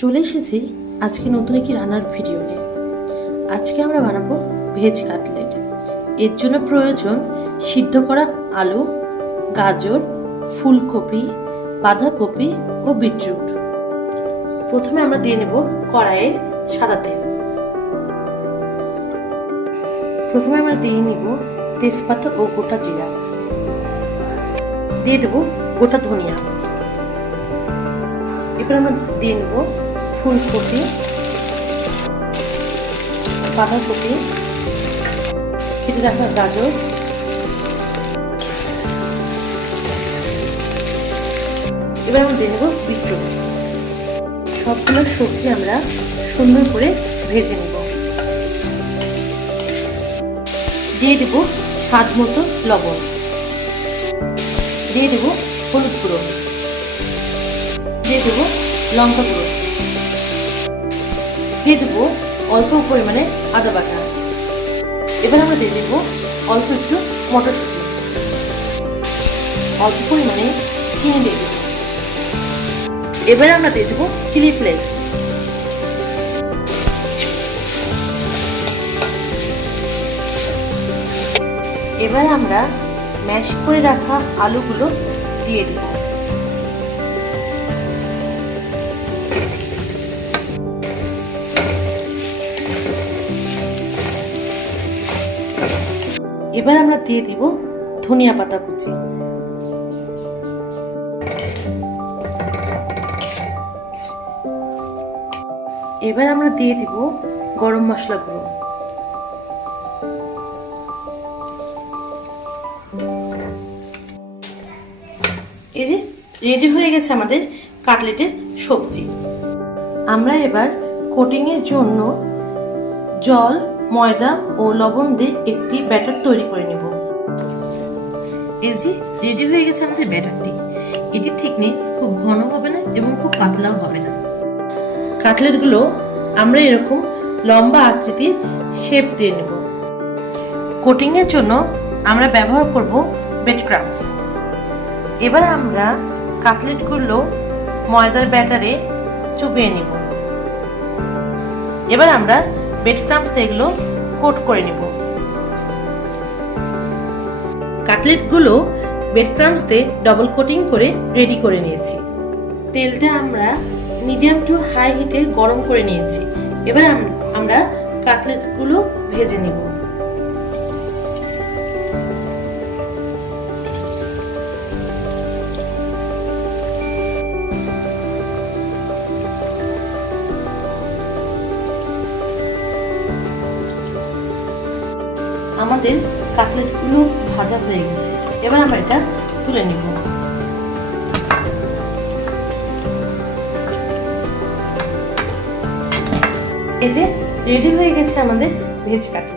চলে এসেছি আজকে নতুন একটি রান্নার ভিডিও নিয়ে। আজকে আমরা বানাবো ভেজ কাটলেট। এর জন্য প্রয়োজন সিদ্ধ করা আলু, গাজর, ফুলকপি, বাঁধাকপি ও বিটরুট। প্রথমে আমরা দিয়ে নেব কড়াইয়ে সাদা তেল। প্রথমে আমরা দিয়ে নিব তেজপাতা ও গোটা জিরা, দিয়ে দেব গোটা ধনিয়া। এবার আমরা দিয়ে নেব ফুলকপি, বাঁধাকপি, কেটে রাখা গাজর, এবার আমরা দিয়ে নেব বিটরুট। সবগুলো সবজি আমরা সুন্দর করে ভেজে নেব। দিয়ে দেব স্বাদ মতো লবণ, দিয়ে দেব হলুদ গুঁড়ো, দিয়ে দেব লঙ্কা গুঁড়ো, দিয়ে দেব অল্প পরিমাণে আদা বাটা। এবার আমরা দিয়ে দেব অল্প একটু মটরশুঁটি, অল্প পরিমাণে চিনি দিয়ে দেব। এবার আমরা দিয়ে দেব চিলি ফ্লেক্স। এবার আমরা ম্যাশ করে রাখা আলুগুলো দিয়ে দেব। এবার আমরা দিয়ে দিব ধনিয়া পাতা কুচি। এবার আমরা দিয়ে দিব গরম মশলা গুঁড়ো। এই যে রেডি হয়ে গেছে আমাদের কাটলেটের সবজি। আমরা এবার কোটিং এর জন্য জল, ময়দা ও লবণ দিয়ে একটি ব্যাটার তৈরি করে নেব। এই যে রেডি হয়ে গেছে আমাদের ব্যাটারটি। এটি থিকনেস খুব ঘন হবে না এবং খুব পাতলাও হবে না। কাটলেটগুলো আমরা এরকম লম্বা আকৃতির শেপ দিয়ে নেব। কোটিং এর জন্য আমরা ব্যবহার করব ব্রেড ক্রাম্বস। এবার আমরা কাটলেটগুলো ময়দার ব্যাটারে চুবিয়ে নেব। এবার আমরা ব্রেড ক্রাম্বস এগুলো কোট করে নেব। কাটলেটগুলো ব্রেড ক্রাম্বস দিয়ে ডবল কোটিং করে রেডি করে নিয়েছি। তেলটা আমরা মিডিয়াম টু হাই হিটে গরম করে নিয়েছি। এবার আমরা কাটলেটগুলো ভেজে নেব। আমাদের কাটলেটগুলো ভাজা হয়ে গেছে। এবার আমরা এটা তুলে নিব। এই যে রেডি হয়ে গেছে আমাদের ভেজ কাটলেট।